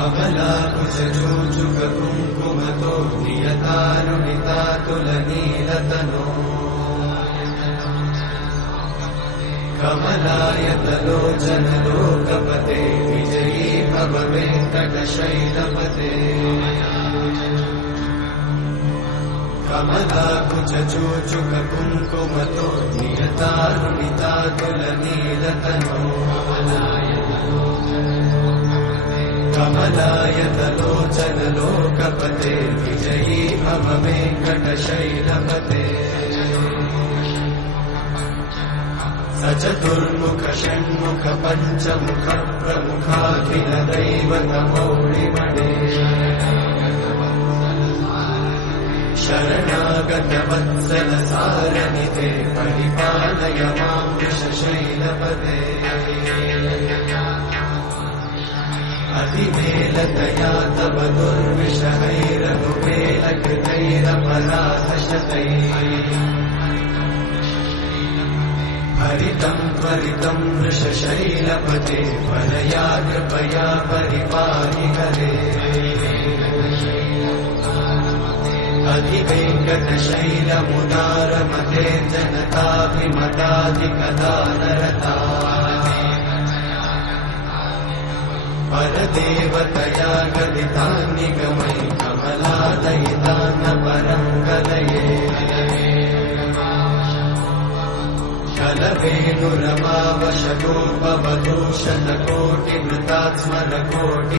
कमलाकुचूचुककुङ्कुमतो नियतारुणितातुलनीलतनो कमलायतलोचनलोकपते विजयी भव वेङ्कटशैलपते कमलाकुचूचुककुङ्कुमतो नियतारुणितातुलनीलतनो कमलायतलोचनलोकपते विजयी भव वेङ्कटशैलपते स चतुर्मुख षण्मुख पञ्चमुख प्रमुखाखिल दैवतमौलिमणे शरणागत वत्सल सारनिधे परिपालय मां वृषशैलपते अतिवेलतया तव दुर्विषहैरनुवेलकृतैरपराधशतैः हरितं त्वरितं वृषशैलपते वरया कृपया परिपाहि हरे अधिवेङ्कटशैलमुदारमते जनताभिमताधिकदानरता परदेवतया गदितान्निगमयि कमलादयितान्न परं गलये कलवेणुरमावशतोपवधूषणकोटिमृतात्स्मरकोटि